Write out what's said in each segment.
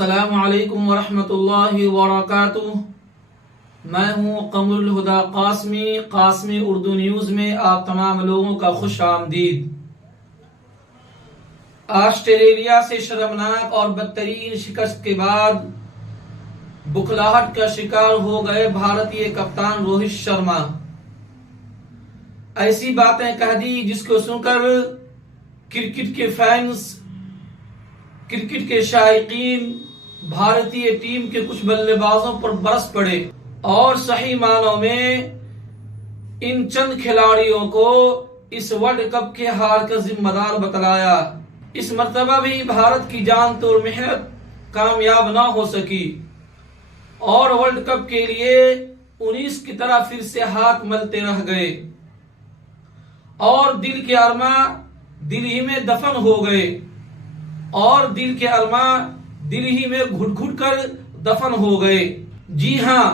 अस्सलामु अलैकुम वरहमतुल्लाहि वबरकातुह। मैं हूँ कमरुल हुदा कासमी। कासमी उर्दू न्यूज़ में आप तमाम लोगों का खुश आमदीद। ऑस्ट्रेलिया से शर्मनाक और बदतरीन शिकस्त के बाद बुखलाहट का शिकार हो गए भारतीय कप्तान रोहित शर्मा। ऐसी बातें कह दी जिसको सुनकर क्रिकेट के फैंस, क्रिकेट के शायकीन भारतीय टीम के कुछ बल्लेबाजों पर बरस पड़े और सही मानों में इन चंद खिलाड़ियों को इस वर्ल्ड कप के हार का जिम्मेदार बतलाया। इस मर्तबा भी भारत की जान तोड़ मेहनत कामयाब ना हो सकी और वर्ल्ड कप के लिए 19 की तरह फिर से हाथ मलते रह गए और दिल के अरमा दिल ही में दफन हो गए और दिल के अरमा दिल ही में घुट घुट कर दफन हो गए। जी हाँ,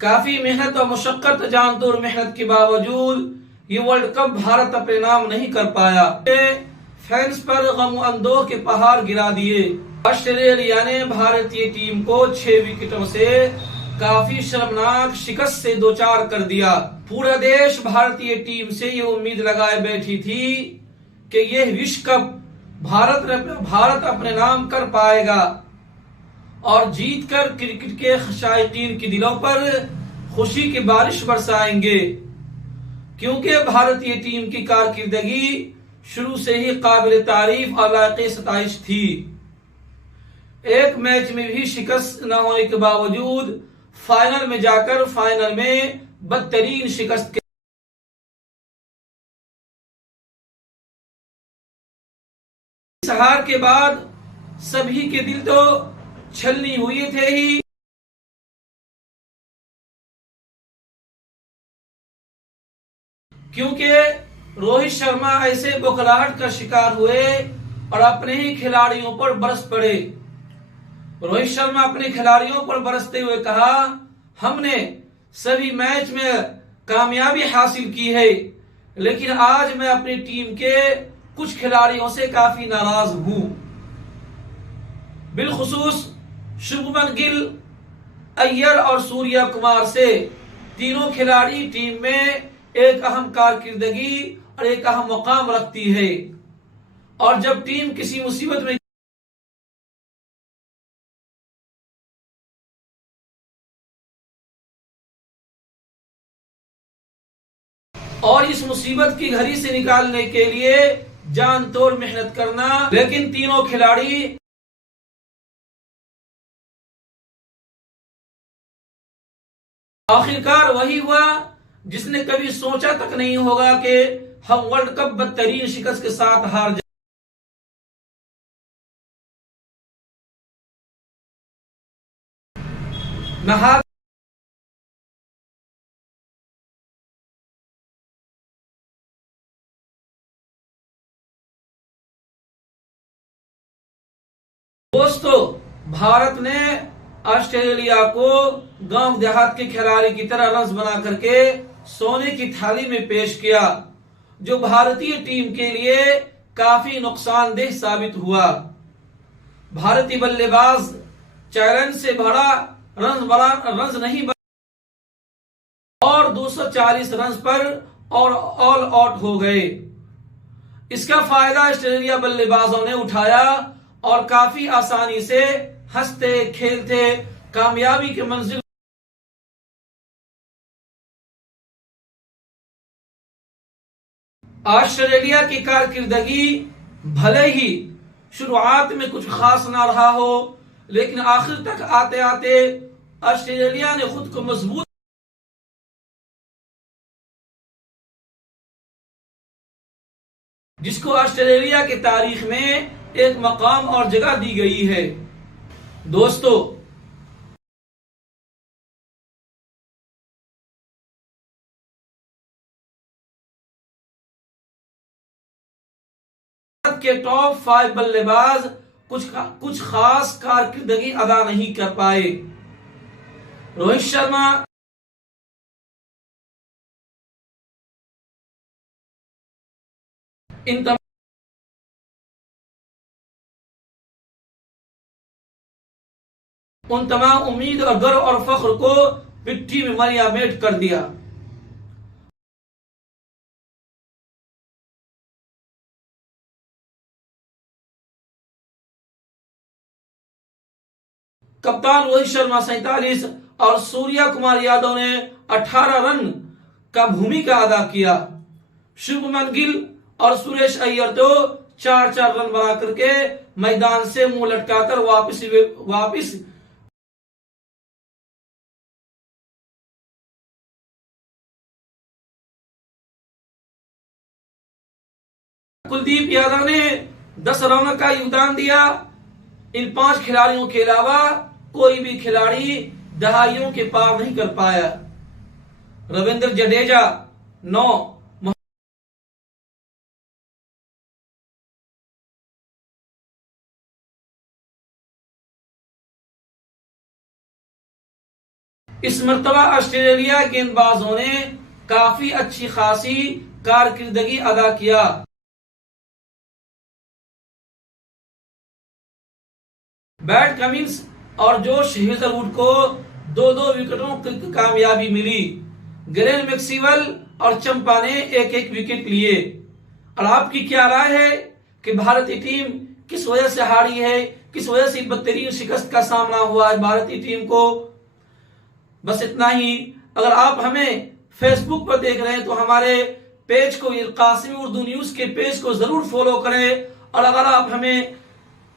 काफी मेहनत और मुशक्कत जान तोड़ मेहनत के बावजूद ये वर्ल्ड कप भारत अपने नाम नहीं कर पाया। फैंस पर गम अंदोह के पहाड़ गिरा दिए। ऑस्ट्रेलिया ने भारतीय टीम को 6 विकेटों से काफी शर्मनाक शिकस्त से दो चार कर दिया। पूरा देश भारतीय टीम से ये उम्मीद लगाए बैठी थी कि यह विश्व कप भारत अपने नाम कर पाएगा और जीतकर क्रिकेट के शायकीन के दिलों पर खुशी की बारिश बरसाएंगे, क्योंकि भारतीय टीम की कारकिर्दगी शुरू से ही काबिल तारीफ और लायक सताइश थी। एक मैच में भी शिकस्त न होने के बावजूद फाइनल में जाकर फाइनल में बदतरीन शिकस्त के हार के बाद सभी के दिल तो छलनी हुए थे ही, क्योंकि रोहित शर्मा ऐसे बौखलाहट का शिकार हुए और अपने ही खिलाड़ियों पर बरस पड़े। रोहित शर्मा अपने खिलाड़ियों पर बरसते हुए कहा, हमने सभी मैच में कामयाबी हासिल की है, लेकिन आज मैं अपनी टीम के कुछ खिलाड़ियों से काफी नाराज हूं। बिलखुसूस शुभमन गिल, अय्यर और सूर्या कुमार से। तीनों खिलाड़ी टीम में एक अहम कारकिर्दगी और एक अहम मुकाम रखती है और जब टीम किसी मुसीबत में और इस मुसीबत की घड़ी से निकालने के लिए जान तोड़ मेहनत करना, लेकिन तीनों खिलाड़ी आखिरकार वही हुआ जिसने कभी सोचा तक नहीं होगा कि हम वर्ल्ड कप बदतरीन शिकस्त के साथ हार जाए। दोस्तों, भारत ने ऑस्ट्रेलिया को गांव देहात के खिलाड़ी की तरह रन्स बना करके सोने की थाली में पेश किया, जो भारतीय टीम के लिए काफी नुकसानदेह साबित हुआ। भारतीय बल्लेबाज चैलेंज से भरा रन्स नहीं और 240 रन्स पर और ऑल आउट हो गए। इसका फायदा ऑस्ट्रेलिया बल्लेबाजों ने उठाया और काफी आसानी से हंसते खेलते कामयाबी की मंजिल। ऑस्ट्रेलिया की कारकिर्दगी भले ही शुरुआत में कुछ खास ना रहा हो, लेकिन आखिर तक आते आते ऑस्ट्रेलिया ने खुद को मजबूत, जिसको ऑस्ट्रेलिया की तारीख में एक मकाम और जगह दी गई है। दोस्तों, भारत के टॉप 5 बल्लेबाज कुछ खास कारकिर्दगी अदा नहीं कर पाए। रोहित शर्मा इन उन तमाम उम्मीद और गर्व और फख्र को मिट्टी में मलियामेट कर दिया। कप्तान रोहित शर्मा 47 और सूर्या कुमार यादव ने 18 रन का भूमिका अदा किया। शुभमन गिल और सुरेश अय्यर तो 4-4 रन बना करके मैदान से मुंह लटकाकर वापिस कुलदीप यादव ने 10 रनों का योगदान दिया। इन 5 खिलाड़ियों के अलावा कोई भी खिलाड़ी दहाइयों के पार नहीं कर पाया। रविंद्र जडेजा 9, इस मर्तबा ऑस्ट्रेलिया गेंदबाजों ने काफी अच्छी खासी कारकिर्दगी अदा किया। बैट कमिंस और जोश हेजलवुड को 2-2 विकेटों की कामयाबी मिली। ग्लेन मैक्सवेल और चंपा ने 1-1 विकेट लिए। और आपकी क्या राय है कि भारतीय टीम किस वजह से हारी है, किस वजह से बदतरीन शिकस्त का सामना हुआ है भारतीय टीम को? बस इतना ही। अगर आप हमें फेसबुक पर देख रहे हैं तो हमारे पेज को, कासिमी उर्दू न्यूज के पेज को जरूर फॉलो करें। और अगर आप हमें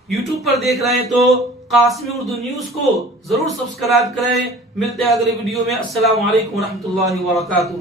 यूट्यूब पर देख रहे हैं तो कासिमी उर्दू न्यूज को जरूर सब्सक्राइब करें। मिलते हैं अगले वीडियो में। अस्सलाम वालेकुम रहमतुल्लाहि व बरकातुहू।